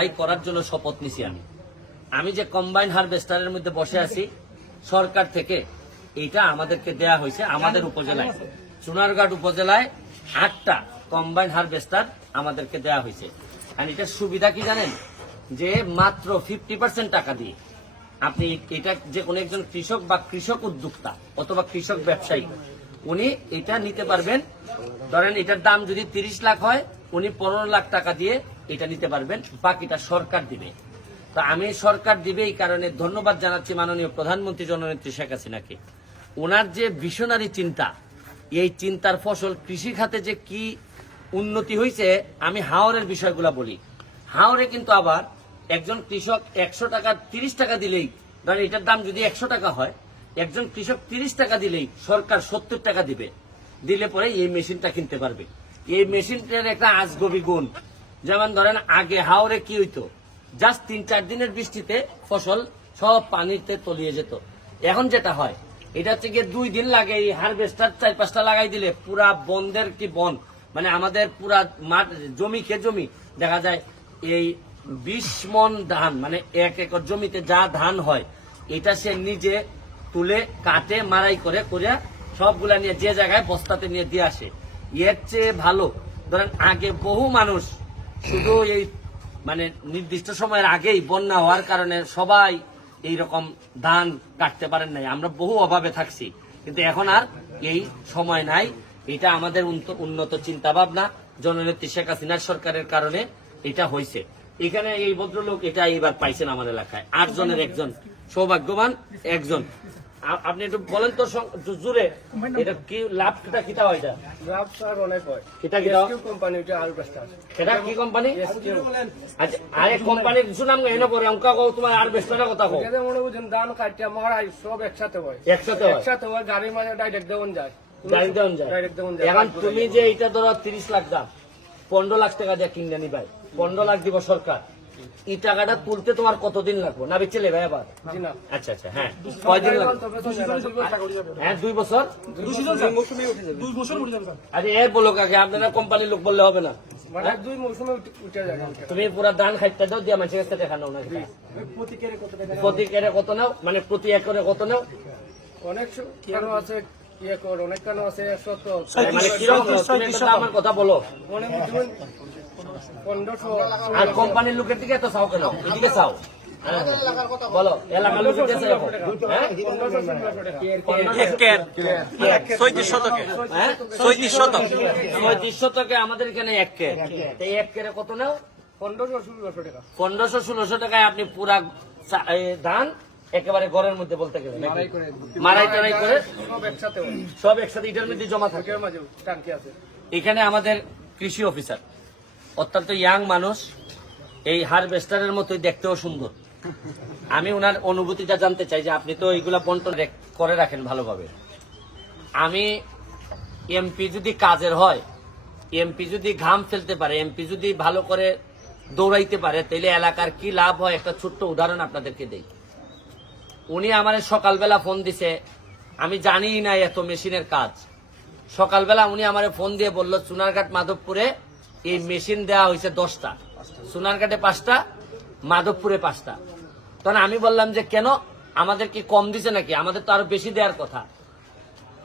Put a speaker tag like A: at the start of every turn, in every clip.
A: তাই করার জন্য শপথ নিছি আমি। আমি যে কম্বাইন হারভেস্টারের মধ্যে বসে আছি, সরকার থেকে এটা আমাদেরকে দেয়া হয়েছে আমাদের উপজেলায়। সোনারঘাট উপজেলায় আটটা কম্বাইন হারভেস্টার আমাদেরকে দেয়া হয়েছে। আর এটার সুবিধা কি জানেন? যে মাত্র ফিফটি পার্সেন্ট টাকা দিয়ে আপনি এটা যে কোনো একজন কৃষক বা কৃষক উদ্যোক্তা অথবা কৃষক ব্যবসায়ী, উনি এটা নিতে পারবেন। ধরেন এটার দাম যদি তিরিশ লাখ হয়, উনি পনেরো লাখ টাকা দিয়ে এটা নিতে পারবেন, বাকিটা সরকার দিবে। তো আমি সরকার দিবে এই কারণে ধন্যবাদ জানাচ্ছি মাননীয় প্রধানমন্ত্রী জননেত্রী শেখ হাসিনাকে। ওনার যে ভিশনারি চিন্তা, এই চিন্তার ফসল কৃষি খাতে যে কি উন্নতি হয়েছে আমি হাওরের বিষয়গুলো বলি। হাওরে কিন্তু আবার একজন কৃষক একশো টাকা, তিরিশ টাকা দিলেই, ধরেন এটার দাম যদি একশো টাকা হয়, একজন কৃষক তিরিশ টাকা দিলেই সরকার সত্তর টাকা দিবে। দিলে পরে এই মেশিনটা কিনতে পারবে। এই মেশিনটার একটা আজগবি গুণ যেমন ধরেন আগে হাওরে কি হইতো? জাস্ট তিন চার দিনের বৃষ্টিতে ফসল সব পানিতে তলিয়ে যেত। এখন যেটা হয়, এটা হচ্ছে গিয়ে দুই দিন লাগে এই হারভেস্টার চার পাঁচটা লাগাই দিলে পুরা বন্ধের কি বন? মানে আমাদের পুরা মাঠ, জমি খে জমি। দেখা যায় এই বিশ মন ধান মানে এক একর জমিতে যা ধান হয়, এটা সে নিজে তুলে কাটে মারাই করে করে সবগুলা নিয়ে যে জায়গায় বস্তাতে নিয়ে দিয়ে আসে। এর চেয়ে ভালো, ধরেন আগে বহু মানুষ শুধু এই মানে নির্দিষ্ট সময়ের আগেই বন্যা হওয়ার কারণে সবাই এই রকম ধান কাটতে পারেন নাই। আমরা বহু অভাবে থাকছি। কিন্তু এখন আর এই সময় নাই। এটা আমাদের উন্নত চিন্তা ভাবনা জননেত্রী শেখ হাসিনার সরকারের কারণে এটা হয়েছে। এখানে এই ভদ্রলোক এটা এইবার পাইছেন আমার এলাকায়। আট জনের একজন। সৌভাগ্যবান একজন। আপনি একটু বলেন তো জুড়ে এটা কি লাভটা কিটা হয় এটা?
B: লাভ স্যার অনেক হয়।
A: কিটা কিটা
B: কোম্পানি বেস্টার
A: এটা কি কোম্পানি আচ্ছা আরে কোম্পানির সুনাম এনে পরে অঙ্কা কও তোমার আর বেস্টার কথা কও।
B: এখানে মনে বুঝেন ধান কাটিয়া মারাই সব একসাথে হয়।
A: একসাথে হয়?
B: একসাথে হয় গাড়ির মাঝে ডাইরেক্ট দেওয়ান যায়।
A: ডাইরেক্ট দেওয়ান যায়?
B: ডাইরেক্ট দেওয়ান যায়।
A: এখন তুমি যে এটা ধরো তিরিশ লাখ দাম পনেরো লাখ টাকা দিয়ে কিনে নিবাই। পনেরো লাখ দিব সরকার। এই টাকাটা তুলতে তোমার কতদিন লাগবে? না বেচে ভাই আবার? আচ্ছা আচ্ছা হ্যাঁ। কয়দিন লাগবে?
B: তবে দুই বছর।
A: হ্যাঁ দুই বছর
B: দুই
A: আরে এ বলো কাকে আপনারা কোম্পানির লোক বললে হবে না।
B: মানে দুই মৌসুমে উঠে- উঠে যাবে
A: তুমি পুরা ধান খাইতে দাও দিয়া মানুষের কাছে দেখানো না প্রতি কেরে কত নাও? মানে প্রতি একরে কত নাও?
B: অনেক কেন আছে ইয়ে অনেক কেন আছে একশো তো
A: মানে নাও? দামের কথা বলো।
B: মনে
A: আর কোম্পানির লোকের দিকে এত চাও কেন? এদিকে চাও। হ্যাঁ, বলো এলাকার লোকের দিকে হ্যাঁ?
C: ছয়ত্রিশ শতকে।
A: হ্যাঁ?
C: ছয়ত্রিশ শতক।
A: পঁয়ত্রিশ শতকে আমাদের এখানে এক কে। এক কেরে কত নাও?
B: পনেরোশো ষোলোশো
A: টাকায় আপনি পুরা ধান একেবারে ঘরের মধ্যে বলতে গেলে মারাই টারাই করে
B: সব একসাথে
A: সব একসাথে ইটার মধ্যে জমা থাকে। এখানে আমাদের কৃষি অফিসার। অত্যন্ত ইয়াং মানুষ, এই হারভেস্টারের মতোই দেখতেও সুন্দর। আমি ওনার অনুভূতিটা জানতে চাই যে আপনি তো এইগুলা বন্টন করে রাখেন ভালোভাবে। আমি এমপি যদি কাজের হয় এমপি যদি ঘাম ফেলতে পারে এমপি যদি ভালো করে দৌড়াইতে পারে তাহলে এলাকার কি লাভ হয়? একটা ছোট্ট উদাহরণ আপনাদেরকে দেই। উনি আমার সকালবেলা ফোন দিছে, আমি জানি না এত মেশিনের কাজ। সকালবেলা উনি আমার ফোন দিয়ে বলল চুনারঘাট মাধবপুরে এই মেশিন দেওয়া হয়েছে দশটা। সোনারঘাটে পাঁচটা, মাধবপুরে পাঁচটা। তখন আমি বললাম যে, কেন? আমাদের কি কম দিছে নাকি? আমাদের তো আরও বেশি দেওয়ার কথা।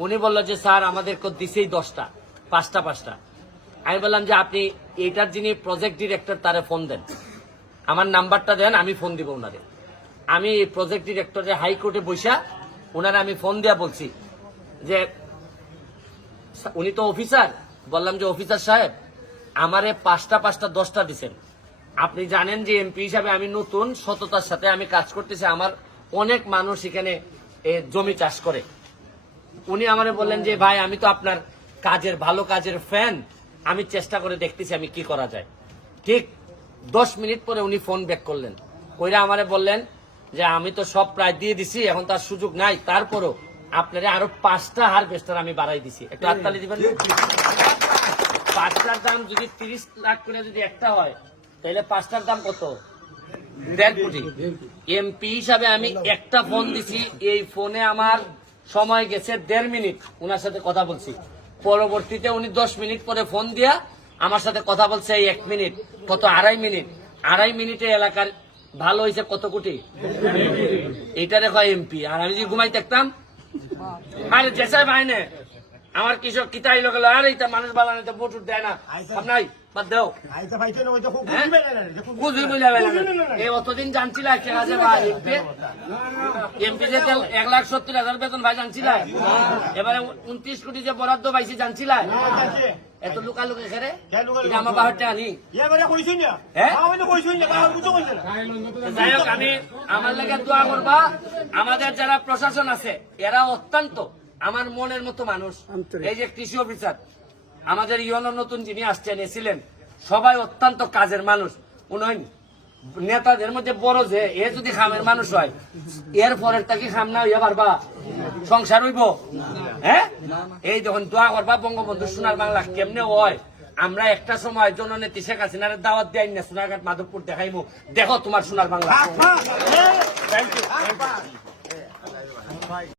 A: উনি বলল যে, স্যার, আমাদের দিছেই দশটা, পাঁচটা পাঁচটা। আমি বললাম যে, আপনি এইটার যিনি প্রজেক্ট ডিরেক্টর তারে ফোন দেন। আমার নাম্বারটা দেন, আমি ফোন দিব ওনারে আমি প্রজেক্ট ডিরেক্টরে হাইকোর্টে বৈশা ওনারে আমি ফোন দিয়া বলছি যে উনি তো অফিসার বললাম যে অফিসার সাহেব আমারে পাঁচটা পাঁচটা, দশটা দিছেন। আপনি জানেন যে এমপি হিসাবে আমি নতুন, সততার সাথে আমি কাজ করতেছি। আমার অনেক মানুষ এখানে জমি চাষ করে। উনি আমারে বললেন যে, ভাই, আমি তো আপনার কাজের, ভালো কাজের ফ্যান আমি চেষ্টা করে দেখতেছি আমি কি করা যায়। ঠিক দশ মিনিট পরে উনি ফোন ব্যাক করলেন। কইরা আমারে বললেন যে, আমি তো সব প্রায় দিয়ে দিছি, এখন তার সুযোগ নাই। তারপরও আপনারা আরও পাঁচটা হারভেস্টার আমি বাড়াই দিছি। একটু হাততালি দিবেন পাঁচটার দাম যদি তিরিশ লাখ করে যদি একটা হয়, তাহলে পাঁচটার দাম কত? দেড় কোটি। এমপি হিসাবে আমি একটা ফোন দিছি, এই ফোনে আমার সময় গেছে দেড় মিনিট, ওনার সাথে কথা বলছি। পরবর্তীতে উনি দশ মিনিট পরে ফোন দিয়া আমার সাথে কথা বলছে, এই এক মিনিট, কত আড়াই মিনিট। আড়াই মিনিটে এলাকার ভালো হয়েছে কত কোটি? এটা দেখো এমপি আর আমি যদি ঘুমাই দেখতাম আরে জেসাই ভাই আমার কৃষক কিতাই লোক আরে এটা মানুষ বালানো তো উঠ দেয় না। আপনাই বাদ দেও।
C: আইতা পাইতে না ওইটা খুব
A: হ্যাঁ? এই অতদিন জানছিল এমপি যে এক লাখ সত্তর হাজার বেতন ভাই জানছিল এবারে উনত্রিশ কোটি যে বরাদ্দ পাইছি জানছিল এত লুকা লুকে খেরে আমার বাহারটা আনি। হ্যাঁ? যাই হোক আমি আমার লেগে দোয়া করবা। আমাদের যারা প্রশাসন আছে এরা অত্যন্ত আমার মনের মতো মানুষ। এই যে কৃষি অফিসার আমাদের ইয়নের নতুন যিনি আসছেন এসিলেন সবাই অত্যন্ত কাজের মানুষ। উনি নেতাদের মধ্যে বড় যে এ যদি খামের মানুষ হয় এর পরের তাকে খাম না হইয়া পারবা? সংসার হইব? হ্যাঁ? এই যখন দোয়া করবা বঙ্গবন্ধু সোনার বাংলা কেমনে হয়? আমরা একটা সময় জননেত্রী শেখ হাসিনার দাওয়াত দেয় না সোনারঘাট মাধবপুর দেখাইবো দেখো তোমার সোনার বাংলা।
C: হ্যাঁ
A: থ্যাংক ইউ